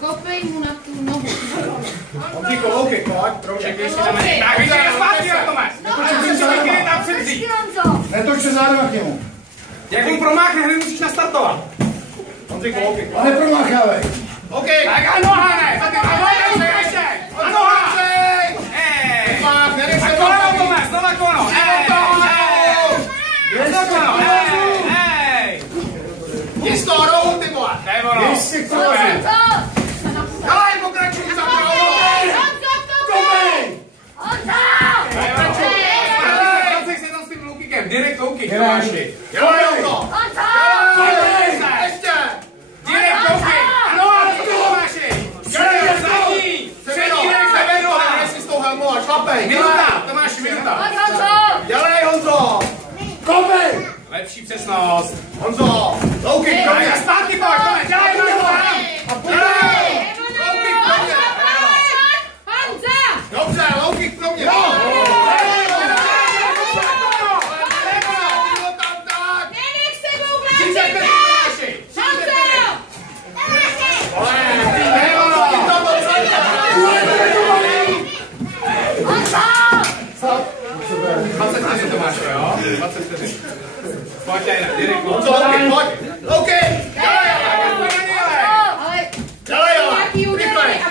Kopej mu na tu nohu. Ondříku, louky, pojď, proužek, když si tam není. Tak, když je zpátky na tome. Netoč tam předří. Netoč se zádama k němu. Jak mu promáchne, hned musíš nastartovat. Ondříku, louky. A nepromáchávej. OK. Tak a noha ne. A noha ještě. A noha. A koleno, Tome, znova koleno. Znova koleno. Je z toho rohu, ty vole. To je ono. Ještě koleno. Dalej, pokračuj za mnou. Kopej. Vracej se tam s tím loukikem. Direkt loukik, Tomáši. Dělej to. Ještě. Direkt loukik. Ano, Tomáši. Dělej to zadní. Přední nek sebe noha. Dělej si s tou helmou a šlapej. Minuta, Tomáši, minuta. Dělej, Honzo. Kopej. Lepší přesnost. Honzo. Loukik, pro mě. Zpátky pojď, Tome. Dělej noha. Dělej. Loukik pro mě. Dobře, loukik pro mě. Pojď, Direk, pojď. OK, dělej, dělej, rychlej.